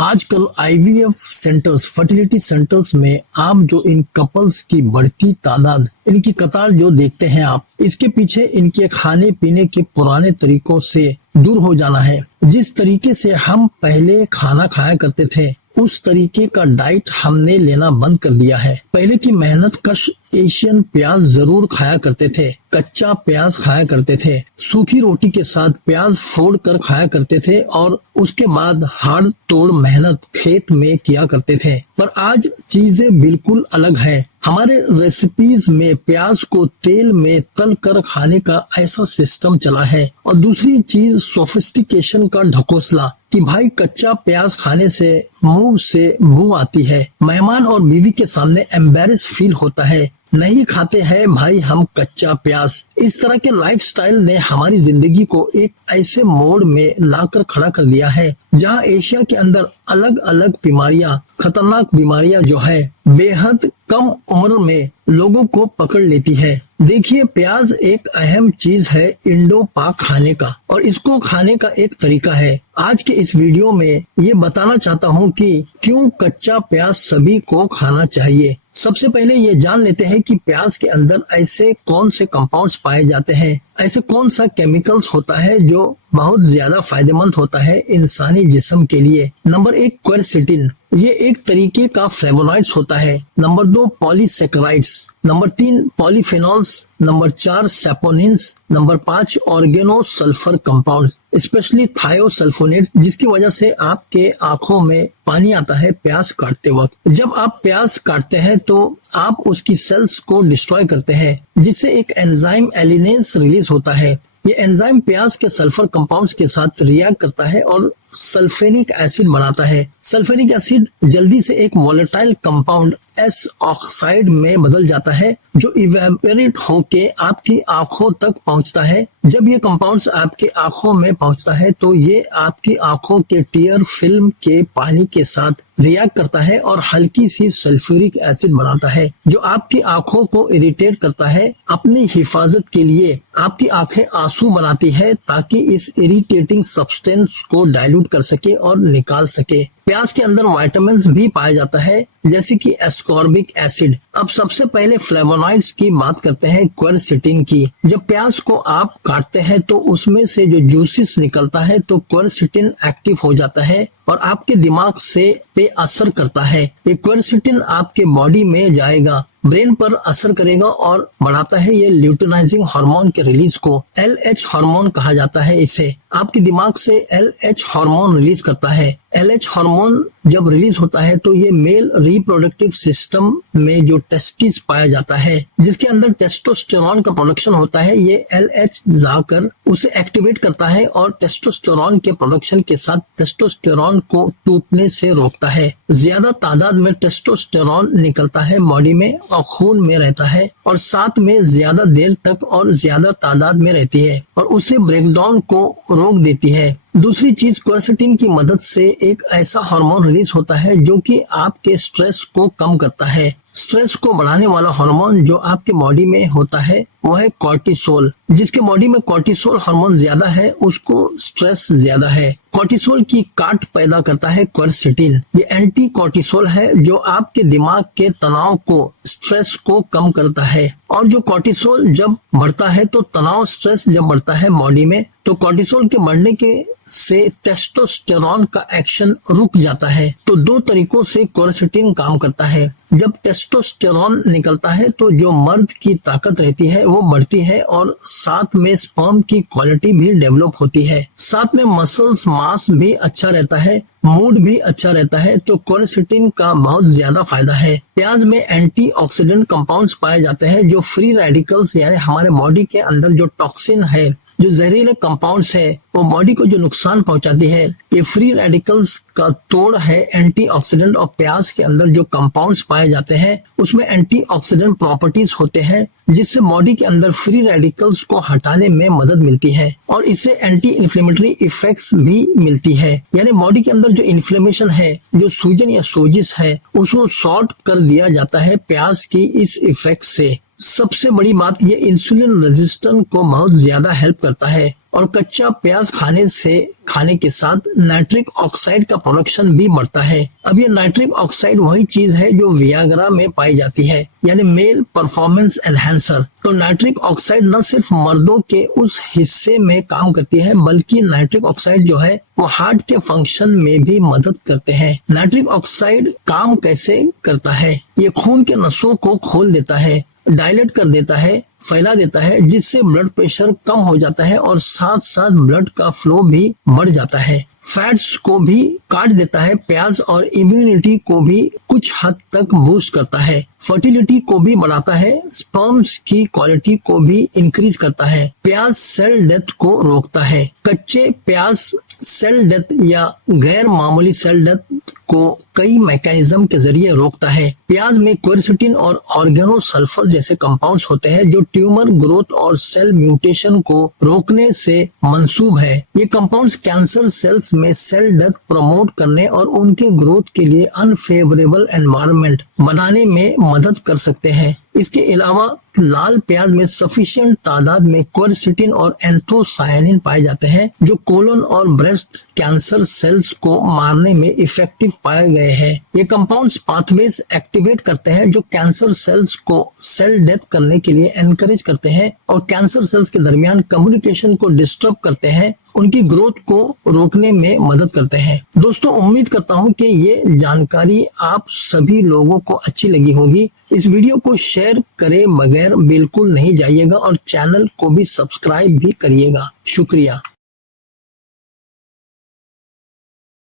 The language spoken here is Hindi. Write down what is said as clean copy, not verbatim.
आजकल आईवीएफ सेंटर्स, फर्टिलिटी सेंटर्स में आप जो इन कपल्स की बढ़ती तादाद, इनकी कतार जो देखते हैं आप, इसके पीछे इनके खाने पीने के पुराने तरीकों से दूर हो जाना है। जिस तरीके से हम पहले खाना खाया करते थे, उस तरीके का डाइट हमने लेना बंद कर दिया है। पहले की मेहनत कश एशियन प्याज जरूर खाया करते थे, कच्चा प्याज खाया करते थे, सूखी रोटी के साथ प्याज फोड़ कर खाया करते थे और उसके बाद हाड़ तोड़ मेहनत खेत में किया करते थे। पर आज चीजें बिल्कुल अलग है। हमारे रेसिपीज में प्याज को तेल में तल कर खाने का ऐसा सिस्टम चला है। और दूसरी चीज सोफिस्टिकेशन का ढकोसला कि भाई कच्चा प्याज खाने से मुंह से बू आती है। मेहमान और बीवी के सामने एम्बेरस फील होता है, नहीं खाते हैं भाई हम कच्चा प्याज। इस तरह के लाइफस्टाइल ने हमारी जिंदगी को एक ऐसे मोड़ में लाकर खड़ा कर दिया है जहां एशिया के अंदर अलग अलग बीमारियां, खतरनाक बीमारियां जो है बेहद कम उम्र में लोगों को पकड़ लेती है। देखिए, प्याज एक अहम चीज है इंडो पाक खाने का, और इसको खाने का एक तरीका है। आज के इस वीडियो में ये बताना चाहता हूँ कि क्यों कच्चा प्याज सभी को खाना चाहिए। सबसे पहले ये जान लेते हैं कि प्याज के अंदर ऐसे कौन से कंपाउंड्स पाए जाते हैं, ऐसे कौन सा केमिकल्स होता है जो बहुत ज्यादा फायदेमंद होता है इंसानी जिस्म के लिए। नंबर 1, क्वेरसेटिन, ये एक तरीके का फ्लेवोनॉइड्स होता है। Number 2, polysaccharides. Number 3, polyphenols. Number 4, saponins. Number 5, organo sulphur compounds, specially thiosulphonates, जिसकी वजह से आपके आंखों में पानी आता है प्याज काटते वक्त। जब आप प्याज काटते हैं तो आप उसकी सेल्स को डिस्ट्रॉय करते हैं, जिससे एक एंजाइम एलिनेस रिलीज होता है। ये एंजाइम प्याज के सल्फर कंपाउंड्स के साथ रिएक्ट करता है और सल्फेनिक एसिड बनाता है। सल्फेनिक एसिड जल्दी से एक वोलेटाइल कंपाउंड एस ऑक्साइड में बदल जाता है, जो इवेपोरेट होके आपकी आंखों तक पहुंचता है। जब ये कंपाउंड्स आपके आंखों में पहुंचता है तो ये आपकी आंखों के टीयर फिल्म के पानी के साथ रिएक्ट करता है और हल्की सी सल्फ्यूरिक एसिड बनाता है, जो आपकी आंखों को इरिटेट करता है। अपनी हिफाजत के लिए आपकी आंखें आंसू बनाती है ताकि इस इरिटेटिंग सब्सटेंस को डाइल्यूट कर सके और निकाल सके। प्याज के अंदर विटामिन्स भी पाया जाता है, जैसे कि एस्कॉर्बिक एसिड। अब सबसे पहले फ्लेवोनॉइड्स की बात करते हैं, क्वेरसेटिन की। जब प्याज को आप काटते हैं तो उसमें से जो जूसिस निकलता है तो क्वेरसेटिन एक्टिव हो जाता है और आपके दिमाग से पे असर करता है। ये क्वेरसेटिन आपके बॉडी में जाएगा, ब्रेन पर असर करेगा और बढ़ाता है ये ल्यूटिनाइजिंग हार्मोन के रिलीज को। LH हार्मोन कहा जाता है इसे। आपके दिमाग से LH हार्मोन रिलीज करता है। LH हार्मोन जब रिलीज होता है तो ये मेल रिप्रोडक्टिव सिस्टम में जो टेस्टिस पाया जाता है, जिसके अंदर टेस्टोस्टेरॉन का प्रोडक्शन होता है, ये LH जाकर उसे एक्टिवेट करता है और टेस्टोस्टेरॉन के प्रोडक्शन के साथ टेस्टोस्टेरॉन को टूटने से रोकता है। ज्यादा तादाद में टेस्टोस्टेरॉन निकलता है बॉडी में और खून में रहता है, और साथ में ज्यादा देर तक और ज्यादा तादाद में रहती है और उसे ब्रेकडाउन को रोक देती है। दूसरी चीज, क्वेरसेटिन की मदद से एक ऐसा हार्मोन रिलीज होता है जो कि आपके स्ट्रेस को कम करता है। स्ट्रेस को बढ़ाने वाला हार्मोन जो आपके बॉडी में होता है वो है कॉर्टिसोल। जिसके बॉडी में कॉर्टिसोल हार्मोन ज्यादा है उसको स्ट्रेस ज्यादा है। कॉर्टिसोल की काट पैदा करता है क्वेरसेटिन। ये एंटी कॉर्टिसोल है जो आपके दिमाग के तनाव को, स्ट्रेस को कम करता है। और जो कॉर्टिसोल जब बढ़ता है तो तनाव, स्ट्रेस जब बढ़ता है बॉडी में तो कॉर्टिसोल के बढ़ने के से टेस्टोस्टेरॉन का एक्शन रुक जाता है। तो दो तरीकों से क्वेरसेटिन काम करता है। जब टेस्टोस्टेरॉन निकलता है तो जो मर्द की ताकत रहती है वो बढ़ती है और साथ में स्पर्म की क्वालिटी भी डेवलप होती है। साथ में मसल्स मास भी अच्छा रहता है, मूड भी अच्छा रहता है। तो क्वेरसेटिन का बहुत ज्यादा फायदा है। प्याज में एंटीऑक्सीडेंट कंपाउंड्स पाए जाते हैं जो फ्री रेडिकल्स, यानी हमारे बॉडी के अंदर जो टॉक्सिन है, जो जहरीले कंपाउंड्स है, वो बॉडी को जो नुकसान पहुंचाती है, ये फ्री रेडिकल्स का तोड़ है एंटीऑक्सीडेंट। और प्याज के अंदर जो कंपाउंड्स पाए जाते हैं उसमें एंटीऑक्सीडेंट प्रॉपर्टीज होते हैं, जिससे बॉडी के अंदर फ्री रेडिकल्स को हटाने में मदद मिलती है और इससे एंटी इन्फ्लेमेटरी इफेक्ट्स भी मिलती है। यानी बॉडी के अंदर जो इन्फ्लेमेशन है, जो सूजन या सोजिश है, उसको सॉर्ट कर दिया जाता है प्याज की इस इफेक्ट से। सबसे बड़ी बात, ये इंसुलिन रेजिस्टेंस को बहुत ज्यादा हेल्प करता है। और कच्चा प्याज खाने के साथ नाइट्रिक ऑक्साइड का प्रोडक्शन भी बढ़ता है। अब ये नाइट्रिक ऑक्साइड वही चीज है जो वियाग्रा में पाई जाती है, यानी मेल परफॉर्मेंस एनहेंसर। तो नाइट्रिक ऑक्साइड न सिर्फ मर्दों के उस हिस्से में काम करती है, बल्कि नाइट्रिक ऑक्साइड जो है वो हार्ट के फंक्शन में भी मदद करते हैं। नाइट्रिक ऑक्साइड काम कैसे करता है? ये खून के नसों को खोल देता है, डायलेट कर देता है, फैला देता है, जिससे ब्लड प्रेशर कम हो जाता है और साथ साथ ब्लड का फ्लो भी बढ़ जाता है। फैट्स को भी काट देता है प्याज और इम्यूनिटी को भी कुछ हद तक बूस्ट करता है। फर्टिलिटी को भी बढ़ाता है, स्पर्म्स की क्वालिटी को भी इंक्रीज करता है। प्याज सेल डेथ को रोकता है। कच्चे प्याज सेल डेथ या गैर मामूली सेल डेथ को कई मैकेनिज्म के जरिए रोकता है। प्याज में क्वेरसिटिन और ऑर्गेनोसल्फर जैसे कंपाउंड्स होते हैं जो ट्यूमर ग्रोथ और सेल म्यूटेशन को रोकने से मंसूब है। ये कंपाउंड्स कैंसर सेल्स में सेल डेथ प्रमोट करने और उनके ग्रोथ के लिए अनफेवरेबल एनवायरनमेंट बनाने में मदद कर सकते हैं। इसके अलावा लाल प्याज में सफिशिएंट तादाद में क्वेरसिटिन और एंथोसायनिन पाए जाते हैं जो कोलन और ब्रेस्ट कैंसर सेल्स को मारने में इफेक्टिव पाए गए हैं। ये कंपाउंड्स पाथवेज एक्टिवेट करते हैं जो कैंसर सेल्स को सेल डेथ करने के लिए एनकरेज करते हैं और कैंसर सेल्स के दरमियान कम्युनिकेशन को डिस्टर्ब करते हैं, उनकी ग्रोथ को रोकने में मदद करते हैं। दोस्तों, उम्मीद करता हूं कि ये जानकारी आप सभी लोगों को अच्छी लगी होगी। इस वीडियो को शेयर करे बगैर बिल्कुल नहीं जाइएगा और चैनल को भी सब्सक्राइब भी करिएगा। शुक्रिया।